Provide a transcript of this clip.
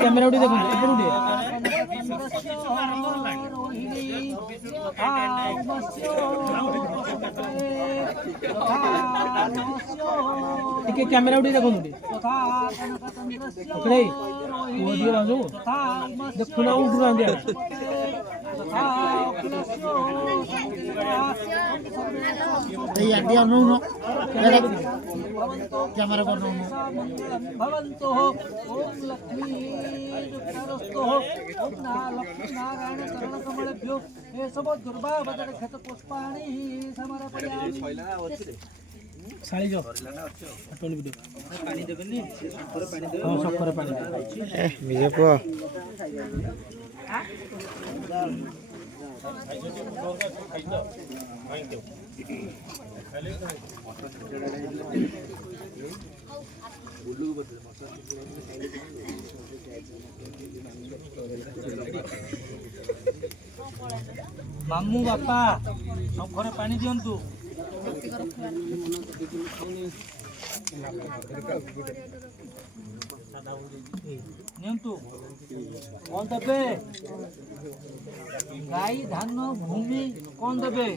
camera উঠে দেখুন এরপর উঠে ক্যামেরা উঠে দেখুন ওকে দিয়ে বাজু দেখো না উঠে দিয়ে कैमरा कर भवन्तु ओम लक्ष्मी रुद्रस्तु ओम लक्ष्मी नारायण चरणकमलेभ्यो ये सब दुर्वा बदर क्षत पुष्पाणि समर्पयामि साड़ी जो टोल वीडियो पानी देबेनी सफर पानी देबे हां सफर पानी ए विजय को मामू बापा सब घरे पानी दियंतु नियंतु कौन देबे गाई धान भूमि कौन देबे